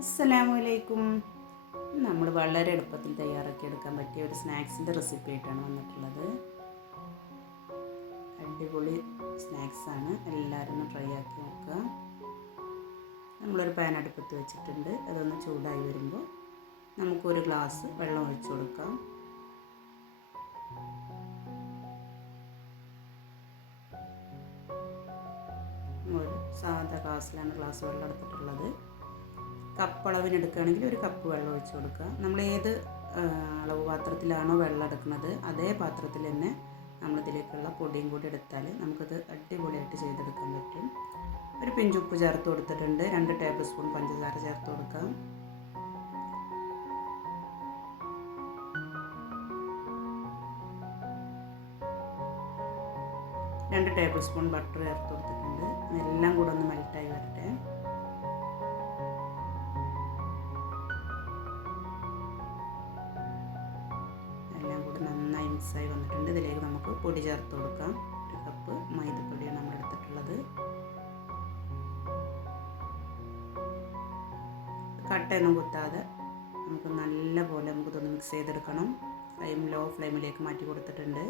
അസ്സലാമലൈക്കും. നമ്മൾ വളരെ എളുപ്പത്തിൽ തയ്യാറാക്കി എടുക്കാൻ പറ്റിയ ഒരു സ്നാക്സിൻ്റെ റെസിപ്പി ആയിട്ടാണ് വന്നിട്ടുള്ളത്. അടിപൊളി സ്നാക്സാണ്, എല്ലാവരും ഒന്ന് ട്രൈ ആക്കി നോക്കുക. നമ്മളൊരു പാൻ അടുപ്പത്ത് വെച്ചിട്ടുണ്ട്. അതൊന്ന് ചൂടായി വരുമ്പോൾ നമുക്കൊരു ഗ്ലാസ് വെള്ളം ഒഴിച്ചു കൊടുക്കാം. ഒരു സാധാ ഗ്ലാസ്സിലാണ് ഗ്ലാസ് വെള്ളം എടുത്തിട്ടുള്ളത്. കപ്പ് അളവിന് എടുക്കുകയാണെങ്കിൽ ഒരു കപ്പ് വെള്ളം ഒഴിച്ച് കൊടുക്കുക. നമ്മൾ ഏത് അളവ് പാത്രത്തിലാണോ വെള്ളം എടുക്കുന്നത് അതേ പാത്രത്തിൽ തന്നെ നമ്മളിതിലേക്കുള്ള പൊടിയും കൂടി എടുത്താൽ നമുക്കത് അടിപൊളിയായിട്ട് ചെയ്തെടുക്കാൻ പറ്റും. ഒരു പിഞ്ചുപ്പ് ചേർത്ത് കൊടുത്തിട്ടുണ്ട്. 2 ടേബിൾ സ്പൂൺ പഞ്ചസാര ചേർത്ത് കൊടുക്കാം. രണ്ട് ടേബിൾ സ്പൂൺ ബട്ടർ ചേർത്ത് കൊടുത്തിട്ടുണ്ട്. എല്ലാം കൂടെ ഒന്ന് മെൽറ്റായി വരട്ടെ. എല്ലാം കൂടെ നന്നായി മിക്സായി വന്നിട്ടുണ്ട്. ഇതിലേക്ക് നമുക്ക് പൊടി ചേർത്ത് കൊടുക്കാം. 1 കപ്പ് മൈദപ്പൊടിയാണ് നമ്മൾ എടുത്തിട്ടുള്ളത്. കട്ടയൊന്നും കുത്താതെ നമുക്ക് നല്ല പോലെ നമുക്കിതൊന്ന് മിക്സ് ചെയ്തെടുക്കണം. ലോ ഫ്ലെയിമിലേക്ക് മാറ്റി കൊടുത്തിട്ടുണ്ട്.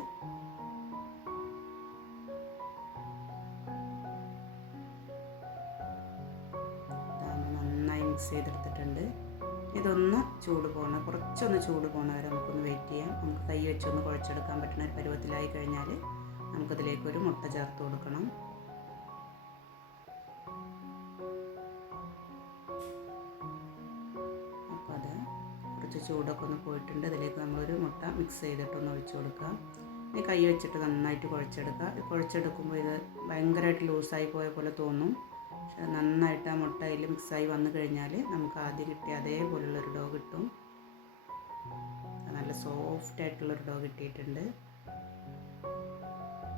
നന്നായി മിക്സ് ചെയ്തെടുത്തിട്ടുണ്ട്. ഇതൊന്ന് ചൂട് പോകണം, കുറച്ചൊന്ന് ചൂട് പോകുന്ന വരെ നമുക്കൊന്ന് വെയിറ്റ് ചെയ്യാം. നമുക്ക് കൈ വെച്ചൊന്ന് കുഴച്ചെടുക്കാൻ പറ്റുന്ന ഒരു പരുവത്തിലായി കഴിഞ്ഞാൽ നമുക്കതിലേക്കൊരു മുട്ട ചേർത്ത് കൊടുക്കണം. അപ്പോൾ അത് കുറച്ച് ചൂടൊക്കെ ഒന്ന് പോയിട്ടുണ്ട്. അതിലേക്ക് നമ്മളൊരു മുട്ട മിക്സ് ചെയ്തിട്ടൊന്ന് ഒഴിച്ചു കൊടുക്കാം. ഈ കൈ വെച്ചിട്ട് നന്നായിട്ട് കുഴച്ചെടുക്കുക. കുഴച്ചെടുക്കുമ്പോൾ ഇത് ഭയങ്കരമായിട്ട് ലൂസായി പോയ പോലെ തോന്നും. പക്ഷെ നന്നായിട്ട് ആ മുട്ട അതിൽ മിക്സായി വന്നു കഴിഞ്ഞാൽ നമുക്ക് ആദ്യം കിട്ടിയ അതേപോലുള്ളൊരു ഡോ കിട്ടും. നല്ല സോഫ്റ്റായിട്ടുള്ളൊരു ഡോ കിട്ടിയിട്ടുണ്ട്.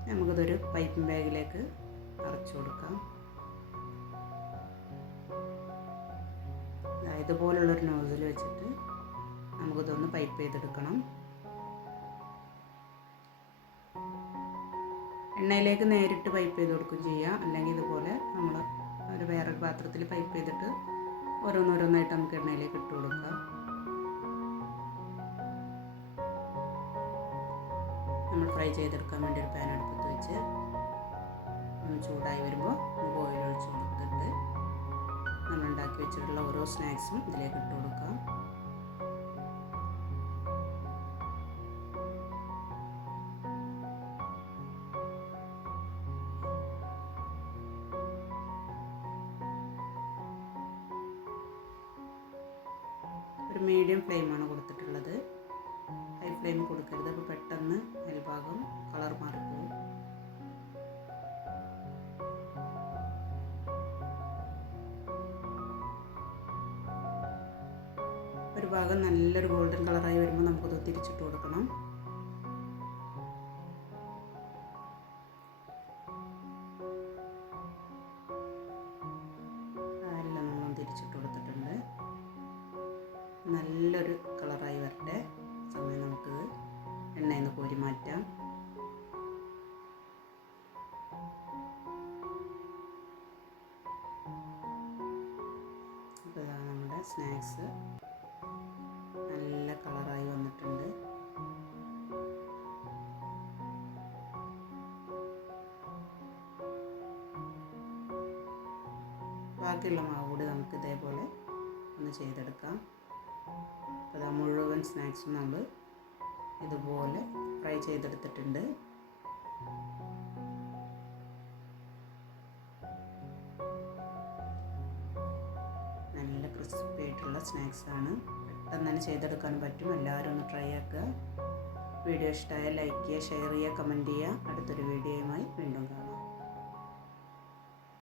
നമുക്കിതൊരു പൈപ്പിംഗ് ബാഗിലേക്ക് നിറച്ച് കൊടുക്കാം. ഇതുപോലുള്ളൊരു നോസിൽ വെച്ചിട്ട് നമുക്കിതൊന്ന് പൈപ്പ് ചെയ്തെടുക്കണം. എണ്ണയിലേക്ക് നേരിട്ട് പൈപ്പ് ചെയ്ത് കൊടുക്കുകയും ചെയ്യാം. അല്ലെങ്കിൽ ഇതുപോലെ നമ്മൾ ഒരു വേറൊരു പാത്രത്തിൽ പൈപ്പ് ചെയ്തിട്ട് ഓരോന്നോരോന്നായിട്ട് നമുക്ക് എണ്ണയിലേക്ക് ഇട്ട് കൊടുക്കാം. നമ്മൾ ഫ്രൈ ചെയ്തെടുക്കാൻ വേണ്ടി ഒരു പാൻ അടുപ്പത്ത് വെച്ച് ഒന്ന് ചൂടായി വരുമ്പോൾ നമുക്ക് ഓയിൽ ഒഴിച്ച് കൊടുത്തിട്ട് നമ്മൾ ഉണ്ടാക്കി വെച്ചിട്ടുള്ള ഓരോ സ്നാക്സും ഇതിലേക്ക് ഇട്ട് കൊടുക്കാം. ഒരു മീഡിയം ഫ്ലെയിമാണ് കൊടുത്തിട്ടുള്ളത്. ഹൈ ഫ്ലെയിം കൊടുക്കരുത്. അപ്പോൾ പെട്ടെന്ന് മേൽഭാഗം കളർ മാറിപ്പോകും. ഒരു ഭാഗം നല്ലൊരു ഗോൾഡൻ കളറായി വരുമ്പോൾ നമുക്കത് തിരിച്ചിട്ട് കൊടുക്കണം. എല്ലാം നമ്മൾ തിരിച്ചിട്ട് കൊടുത്തിട്ടുണ്ട്. നല്ലൊരു കളറായി വരട്ടെ. സമയം നമുക്കിത് എണ്ണയിൽ നിന്ന് കോരി മാറ്റാം. അപ്പോൾ ഇതാണ് നമ്മുടെ സ്നാക്സ്. നല്ല കളറായി വന്നിട്ടുണ്ട്. ബാക്കിയുള്ള മാവ് കൂടി നമുക്ക് ഇതേപോലെ ഒന്ന് ചെയ്തെടുക്കാം. അപ്പോൾ മുഴുവൻ സ്നാക്സും നമ്മൾ ഇതുപോലെ ഫ്രൈ ചെയ്തെടുത്തിട്ടുണ്ട്. നല്ല ക്രിസ്പി ആയിട്ടുള്ള സ്നാക്സാണ്. പെട്ടെന്ന് തന്നെ ചെയ്തെടുക്കാൻ പറ്റും. എല്ലാവരും ഒന്ന് ട്രൈ ആക്കുക. വീഡിയോ ഇഷ്ടമായാൽ ലൈക്ക് ചെയ്യുക, ഷെയർ ചെയ്യുക, കമൻറ്റ് ചെയ്യുക. അടുത്തൊരു വീഡിയോയുമായി വീണ്ടും കാണാം.